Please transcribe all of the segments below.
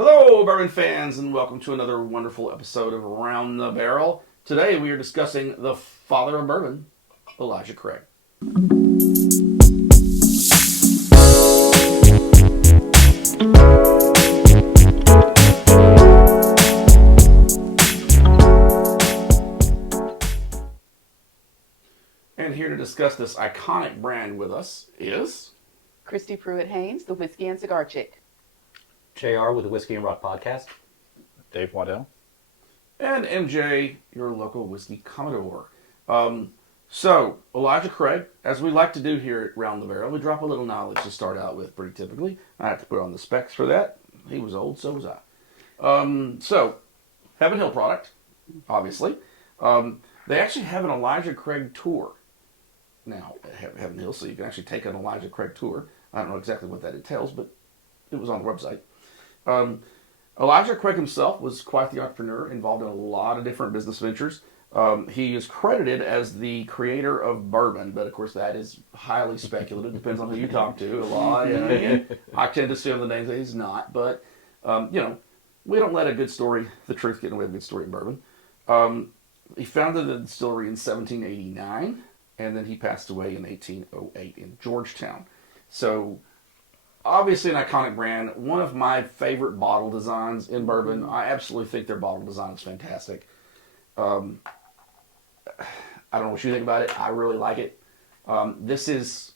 Hello, bourbon fans, and welcome to another wonderful episode of Around the Barrel. Today we are discussing the father of bourbon, Elijah Craig. And here to discuss this iconic brand with us is Christy Pruitt-Haynes, the Whiskey and Cigar Chick. JR with the Whiskey and Rock Podcast. Dave Waddell. and MJ, your local whiskey commodore. So, Elijah Craig, as we like to do here at Round the Barrel, we drop a little knowledge to start out with pretty typically. I have to put on the specs for that. He was old, so was I. So, Heaven Hill product, obviously. They actually have an Elijah Craig tour now at Heaven Hill, so you can actually take an Elijah Craig tour. I don't know exactly what that entails, but it was on the website. Elijah Craig himself was quite the entrepreneur, involved in a lot of different business ventures. He is credited as the creator of bourbon, but of course that is highly speculative. Depends on who you talk to. A lot, I tend to assume the names that he's not, but we don't let a good story, the truth, get in the way of a good story in bourbon. He founded the distillery in 1789, and then he passed away in 1808 in Georgetown. So, obviously an iconic brand. One of my favorite bottle designs in bourbon. I absolutely think their bottle design is fantastic. I don't know what you think about it. I really like it. This is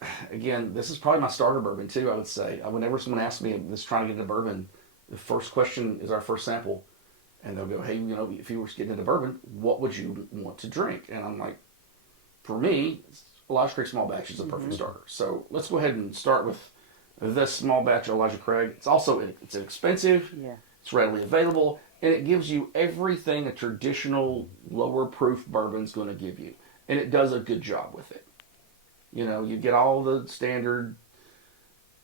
probably my starter bourbon too, I would say. Whenever someone asks me that's trying to get into bourbon, the first question is our first sample. And they'll go, hey, if you were getting into bourbon, what would you want to drink? And I'm like, for me, Elijah Craig Small Batch is a perfect starter. So let's go ahead and start with this small batch of Elijah Craig. It's inexpensive, it's readily available, and it gives you everything a traditional lower proof bourbon's going to give you. And it does a good job with it. You get all the standard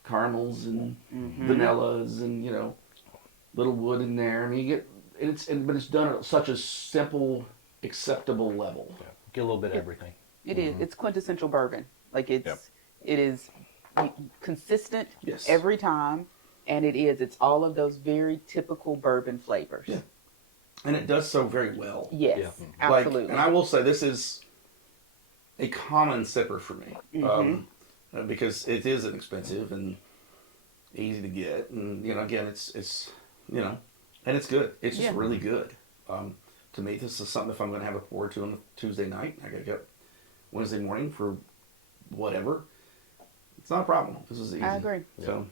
caramels and vanillas and, little wood in there. I mean, but it's done at such a simple, acceptable level. Yeah. Get a little bit of everything. It is. It's quintessential bourbon. It is consistent every time, and it's all of those very typical bourbon flavors. Yeah. And it does so very well. Yes, absolutely. And I will say this is a common sipper for me, because it is inexpensive and easy to get, and again, it's and it's good. It's just really good. To me, this is something if I'm going to have a pour to on a Tuesday night, I got to get Wednesday morning for whatever. It's not a problem. This is easy. I agree. So,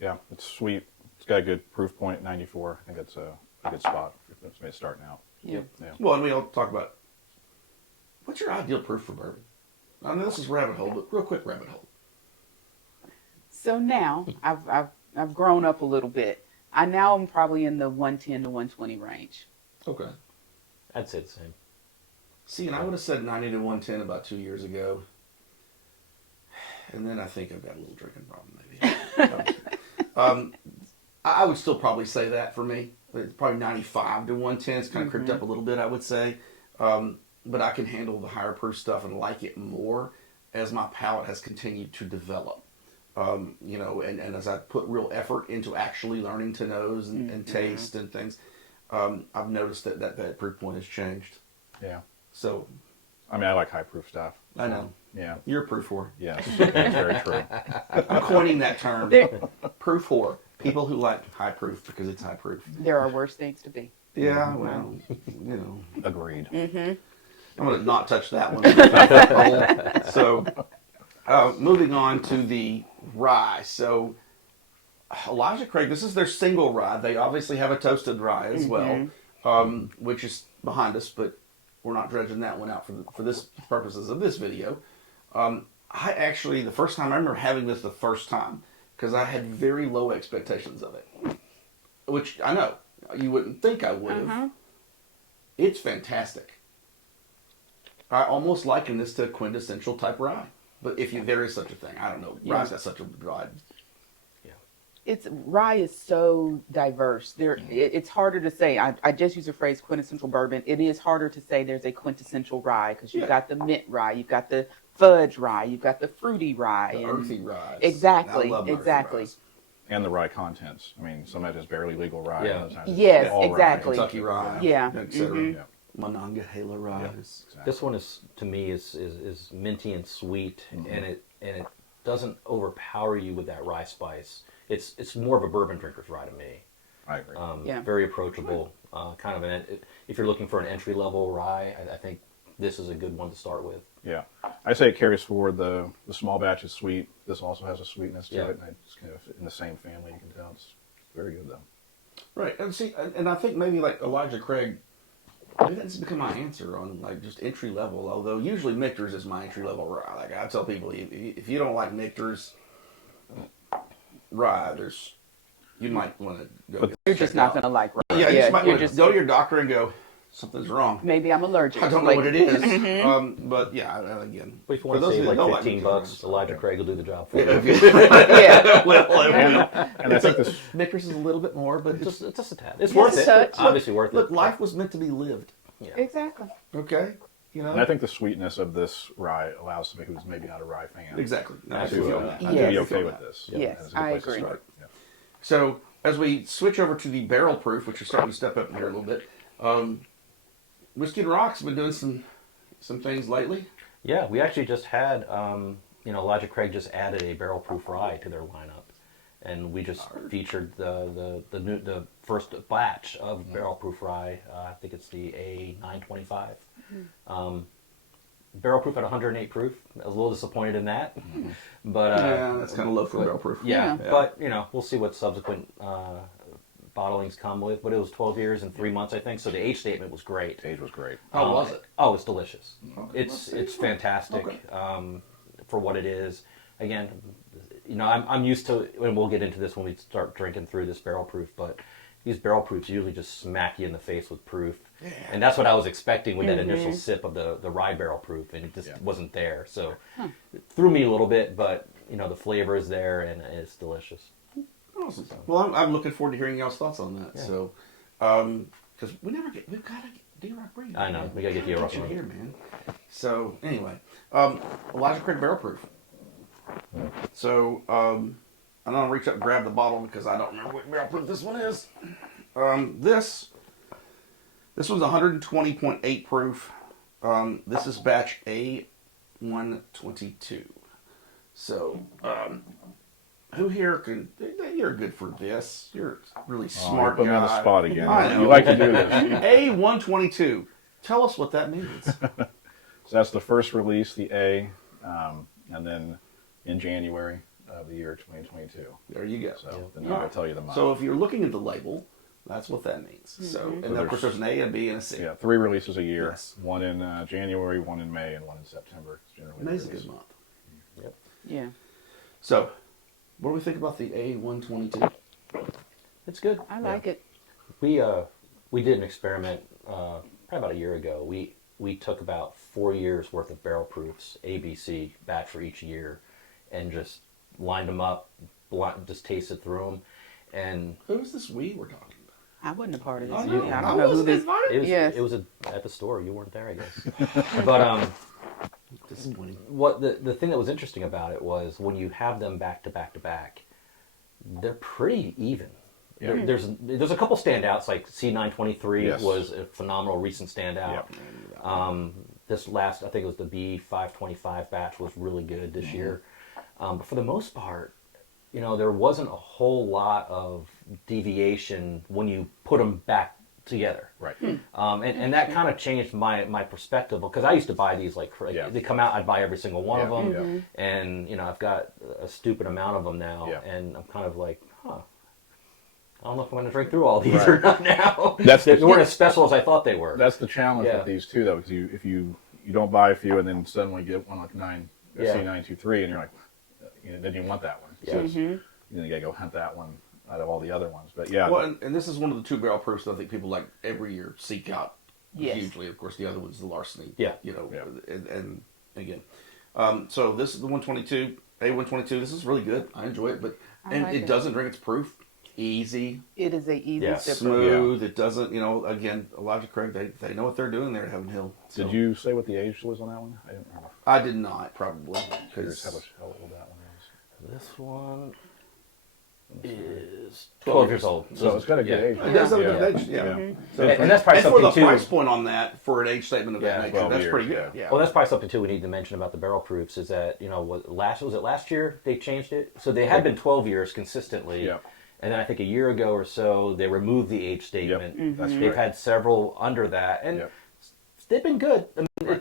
yeah, it's sweet. It's got a good proof point, 94. I think that's a good spot for somebody starting out. Yeah. Well, and we all talk about what's your ideal proof for bourbon. I know this is rabbit hole, but real quick rabbit hole. So now I've grown up a little bit. I'm probably in the 110 to 120 range. Okay. I'd say the same. See, and I would have said 90 to 110 about 2 years ago. And then I think I've got a little drinking problem, maybe. I would still probably say that for me. It's probably 95 to 110. It's kind of creeped up a little bit, I would say. But I can handle the higher proof stuff and like it more as my palate has continued to develop. And as I put real effort into actually learning to nose and taste and things, I've noticed that proof point has changed. Yeah. So, I mean, I like high proof stuff. I know. Yeah. You're a proof whore. Yes. That's very true. I'm coining that term. Proof whore. People who like high proof because it's high proof. There are worse things to be. Yeah, well, Agreed. I'm going to not touch that one. So, moving on to the rye. So, Elijah Craig, this is their single rye. They obviously have a toasted rye as well, which is behind us, but we're not dredging that one out for this purposes of this video. The first time I remember having this the first time, because I had very low expectations of it, which I know you wouldn't think I would have. It's fantastic. I almost liken this to a quintessential type rye. But there is such a thing. I don't know. Rye's got such a broad. Rye is so diverse. It's harder to say. I just use the phrase quintessential bourbon. It is harder to say there's a quintessential rye because you've got the mint rye, you've got the fudge rye, you've got the fruity rye, The earthy rye. Exactly, I love exactly. earthy ryes. and the rye contents. I mean, some of it is barely legal rye. Yeah. Other times it's Yes, all rye. exactly. Kentucky rye, Yeah. etc. Yeah. Monongahela rye. Yeah. Exactly. This one is to me is minty and sweet, and it doesn't overpower you with that rye spice. It's more of a bourbon drinker's rye to me. I agree. Yeah. Very approachable. Kind of if you're looking for an entry level rye, I think this is a good one to start with. Yeah, I say it carries forward. The small batch is sweet. This also has a sweetness to Yeah. it, and it's kind of in the same family. You can tell it's very good though. Right, and see, and I think maybe like Elijah Craig, maybe that's become my answer on like just entry level. Although usually Michter's is my entry level rye. Like I tell people, if you don't like Michter's rye, you might want to go. But You're just not going to like rye. Yeah, you just might you're want to just, go to your doctor and go, something's wrong. maybe I'm allergic. I don't know Like, what it is. But yeah, again, But if you want to those save of you that like don't $15, Michter's, Elijah Craig will do the job for Yeah, you. if you- Yeah. And I think this. Michter's is a little bit more, but Just a tad. It's Yeah, worth it's it. a touch. Obviously worth look, it. life was meant to be lived. Exactly. Okay, you know. And I think the sweetness of this rye allows somebody who's maybe not a rye fan Exactly. No, I Absolutely. feel that. I to Yes. be do okay feel with that. this. Yes, And it's a good I place to agree. start. Yeah. So as we switch over to the barrel proof, which is starting to step up here a little bit, Whiskey and Rock's been doing some things lately. Yeah, we actually just had, Elijah Craig just added a barrel proof rye to their lineup, and we just featured the first batch of barrel proof rye. I think it's the A925. Barrel proof at 108 proof. I was a little disappointed in that, but Yeah, that's kind of low for barrel proof. yeah, Yeah. but we'll see what subsequent bottlings come with. But it was 12 years and 3 months, I think. So the age statement was great. The age was great. How was it? Oh, it's delicious. Okay, let's see. It's fantastic Okay. for what it is. Again, I'm used to, and we'll get into this when we start drinking through this barrel proof, but these barrel proofs usually just smack you in the face with proof. Yeah. And that's what I was expecting with that initial sip of the rye barrel proof, and it just wasn't there. So it threw me a little bit, but the flavor is there, and it's delicious. Awesome. Well, I'm looking forward to hearing y'all's thoughts on that. Yeah. So, because we've got to get D-Rock Brady. I know, we gotta get D-Rock you on. here, man. So anyway, Elijah Craig barrel proof. So I'm gonna reach up and grab the bottle because I don't remember what barrel proof this one is. This one's 120.8 proof. This is batch A122. So who here can? You're good for this. You're a really smart Put me on the guy. spot again. I know. You like to do this. A122. Tell us what that means. So that's the first release, the A, and then in January of the year 2022. There you go. So then I'll tell you the month. So if you're looking at the label, that's what that means. So, and then of course there's an A, a B, and a C. yeah, 3 releases a year. Yes. One in January, one in May, and one in September. It's generally the May's a release. good month. Yeah. So, what do we think about the A122? It's good. I like it. We did an experiment probably about a year ago. We took about 4 years worth of barrel proofs, ABC batch for each year, and just lined them up, just tasted through them, and Who's this we we're talking about? I wasn't a part of this. I know. I don't know who wasn't this. invited. it was Yes. at the store. You weren't there, I guess. But Disappointing. what the thing that was interesting about it was when you have them back to back to back, they're pretty even. Yeah. There's a couple standouts, like C923 Yes. was a phenomenal recent standout. This last, I think it was the B525 batch, was really good this year. But for the most part, there wasn't a whole lot of deviation when you put them back together. Right. And that kind of changed my perspective, because I used to buy these Yeah. they come out, I'd buy every single one of Yeah, them, and I've got a stupid amount of them now, Yeah. and I'm kind of like, I don't know if I'm going to drink through all these Right. or not now. That's They the- weren't as special as I thought they were. That's the challenge Yeah. with these two, though, because if you don't buy a few and then suddenly get one like Yeah. C923, and you're like, then you want that one. So it's, you got to go hunt that one out of all the other ones. But yeah, Well, and this is one of the 2 barrel proofs that I think people like every year seek out Yes. hugely. Of course, the other one's the larceny. Yeah. Yeah. And again, so this is the 122, A122. This is really good. I enjoy it, but I and like it it. doesn't drink its proof. Easy, It is a easy Yeah. sipper. smooth. It doesn't, again, Elijah Craig, they know what they're doing there at Heaven Hill. So, did you say what the age was on that one? I didn't remember. I did not, probably. Curious 'cause- how old that one was. This one, is 12 years old. So it's got a good age. It does have a Yeah. good age, yeah. So And that's probably And for something the too. price point on that, for an age statement of that Yeah, nature, 12 that's years, pretty good. yeah. Yeah. Well, that's probably something too we need to mention about the barrel proofs is that, was it last year they changed it? So they had been 12 years consistently. Yep. And then I think a year ago or so, they removed the age statement. Yep. That's They've right. had several under that. And Yep. they've been good. I mean,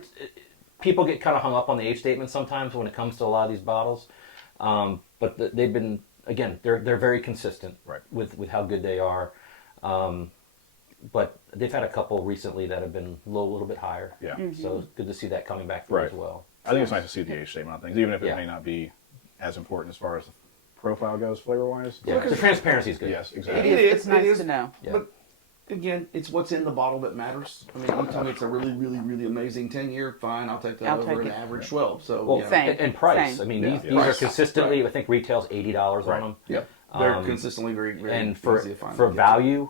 people get kind of hung up on the age statement sometimes when it comes to a lot of these bottles. But they've been, again, they're very consistent Right. with how good they are. But they've had a couple recently that have been a little bit higher. Yeah. So it's good to see that coming back through Right. as well. I think it's nice to see the age statement on things, even if it Yeah. may not be as important as far as the profile goes, flavor-wise. Yeah, the transparency is good. Yes, It exactly. is. It It's is, nice it is. to know. Yeah. But again, it's what's in the bottle that matters. I mean, you tell me it's a really, really, really amazing 10-year, fine, I'll take that I'll over take an it. average 12. So, Well, yeah. Same. and price. Same. I mean, Yeah. these Yeah. are Price. consistently, Right. I think retails $80 Right. on them. Yep. They're Um, consistently very, very And for easy to find. for Yeah. value,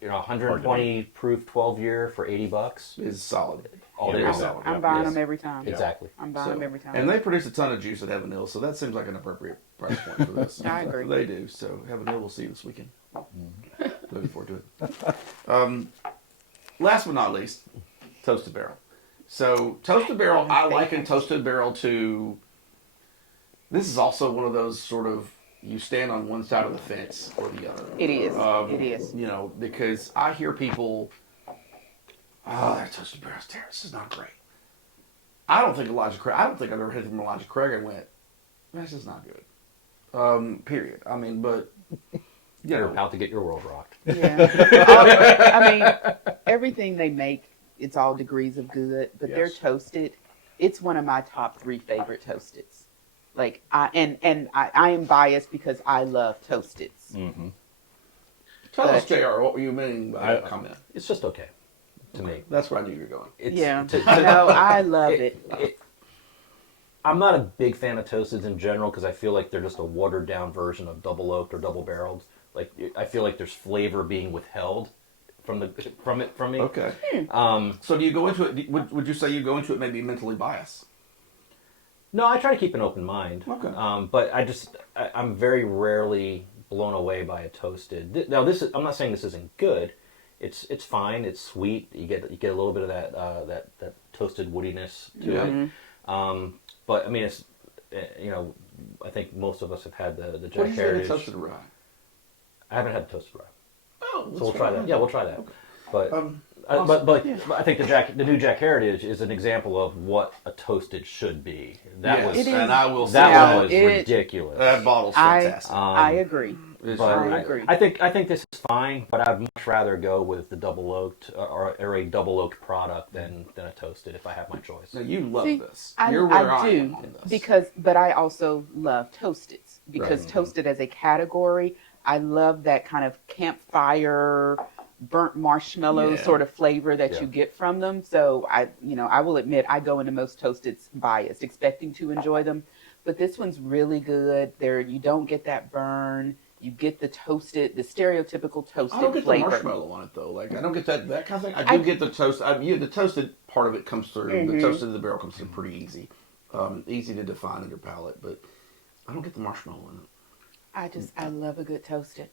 120 proof 12 year for $80 is solid. all Yeah, day it's long. solid. I'm Yeah. buying Yes. them every time. Exactly. I'm buying So- them every time. And they produce a ton of juice at Heaven Hill, so that seems like an appropriate price point for this. I agree. They do. So Heaven Hill, we'll see you this weekend. Mm-hmm. Looking forward to it. Last but not least, Toasted Barrel. So Toasted Barrel, I liken Toasted Barrel to. This is also one of those sort of you stand on one side of the fence or the other. It is. It is. You know, because I hear people, oh, that Toasted Barrel's terrible. This is not great. I don't think Elijah Craig. I don't think I've ever heard from Elijah Craig and went, that's just not good. Period. I mean, but you You're know, about to get your world rocked. Yeah. I mean, everything they make, it's all degrees of good, but their Yes. toasted, it's one of my top 3 favorite toasteds. Like I am biased because I love toasteds. Mm-hmm. tell us, JR, what you mean by that comment? It's just okay to me. That's where I knew you were going. It's, Yeah. to- No, I love it. I'm not a big fan of toasteds in general because I feel like they're just a watered down version of double oaked or double barreled. Like I feel like there's flavor being withheld from me. Okay. Um, So do you go into it? Would you say you go into it maybe mentally biased? no, I try to keep an open mind. Okay. But I'm very rarely blown away by a toasted. Now I'm not saying this isn't good. It's fine. It's sweet. You get a little bit of that toasted woodiness to Yeah. it. But I mean, it's I think most of us have had the What do Jack you think Heritage. of toasted rye? I haven't had the toasted rye, Oh, so we'll try that. Yeah, we'll try that. But awesome. but I think the new Jack Heritage is an example of what a toasted should be. That Yes, was It is. and I will say that Yeah, one was it- ridiculous. that bottle's I fantastic. I agree. It's But really I good. agree. I think this is fine, but I'd much rather go with the double oaked or a double oaked product than a toasted if I have my choice. Now you love See, this. I You're where I do am on this. but I also love toasteds because toasted as a category, I love that kind of campfire, burnt marshmallow Yeah. sort of flavor that Yeah. you get from them. So I will admit I go into most toasteds biased, expecting to enjoy them, but this one's really good. You don't get that burn. You get the stereotypical toasted I don't get flavor. the marshmallow on it though. Like I don't get that kind of thing. I do get the toast. The toasted part of it comes through. The toasted of the barrel comes through pretty easy, easy to define in your palate. But I don't get the marshmallow in it. I love a good toasted.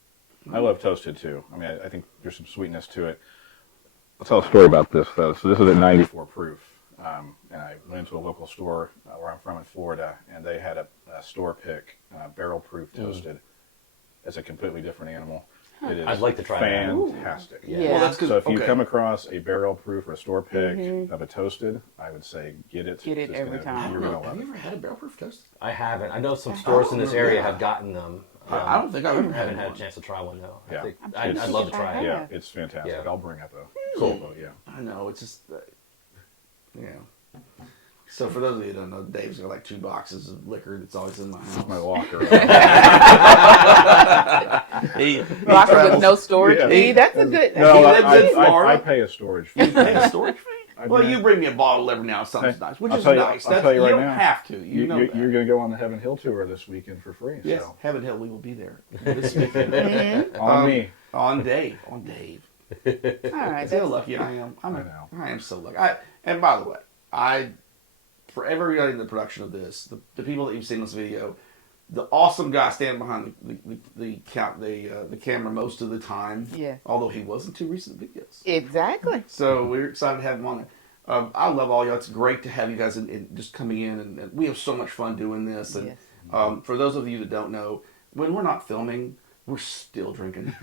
I love toasted too. I mean, I think there's some sweetness to it. I'll tell a story about this though. So this is at 94 proof, and I went into a local store where I'm from in Florida, and they had a store pick barrel proof toasted. It's a completely different animal. It is I'd like to try that. fantastic. Yeah. Well, that's because So if you come across a barrel proof or a store pick of a toasted, I would say get it. Get it It's every gonna- time. You're gonna Have love you it. ever had a barrel proof toast? I haven't. I know some stores in this area have gotten them. I don't think I've ever had haven't had a one. chance to try one though. Yeah. I'd love to try it. Yeah, it's fantastic. Yeah. I'll bring it though. Cool. So, yeah. I know it's just, So for those of you who don't know, Dave's got like 2 boxes of liquor that's always in my house. My locker. He Locker with travels- no storage Yeah. fee. That's a good. No, He lives in I Florida. pay a storage You fee. pay a storage fee? I Well, do. you bring me a bottle every now and something's Hey, nice, which I'll is tell you- nice. I'll tell you right don't now. have to. You know that. You're going to go on the Heaven Hill tour this weekend for free. Yes, So. Heaven Hill, we will be there this weekend. On me. On Dave. On Dave. All right. See how That's, lucky I am. I know. I am so lucky. And by the way, for everybody in the production of this, the people that you've seen in this video, the awesome guy standing behind the camera most of the time. Yeah. Although he wasn't two recent videos. Exactly. So we're excited to have him on there. I love all y'all. It's great to have you guys in just coming in, and we have so much fun doing this. And Yes. for those of you that don't know, when we're not filming, we're still drinking.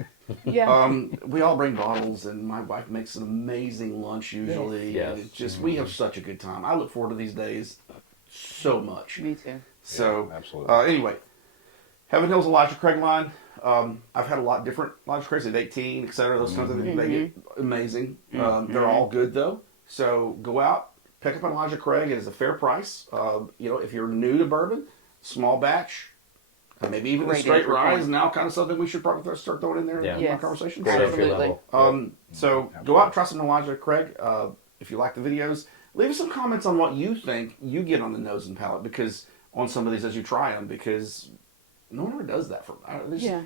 Yeah. We all bring bottles, and my wife makes an amazing lunch usually. Yes. And it's just we have such a good time. I look forward to these days so much. Me too. So absolutely. Anyway, Heaven Hills Elijah Craig line. I've had a lot different Elijah Craigs at 18, etc. Those kinds of things. They get amazing. They're all good though. So go out, pick up an Elijah Craig. It is a fair price. If you're new to bourbon, small batch, maybe even Great the straight entry rise point. now, kind of something we should probably start throwing in there Yeah. in Yes. our conversation. Great So, entry Absolutely. level. so go out and try some Elijah Craig. If you like the videos, leave us some comments on what you think you get on the nose and palate because on some of these as you try them because no one ever does that for Yeah.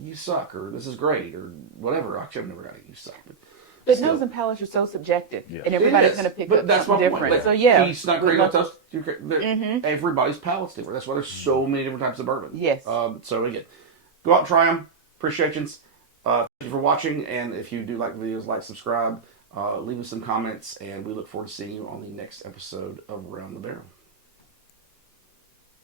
you suck or this is great or whatever. Actually, I've never got it. You suck. But still. nose and palate are so subjective, Yes. and It everybody's is, going to pick but up that's something my point. different. Like, So yeah, he's not we're great gonna- on toast. Everybody's palate's different. That's why there's so many different types of bourbon. Yes. So again, go out and try them. Appreciate you. Thank you for watching, and if you do like the videos, like, subscribe, leave us some comments, and we look forward to seeing you on the next episode of Around the Barrel.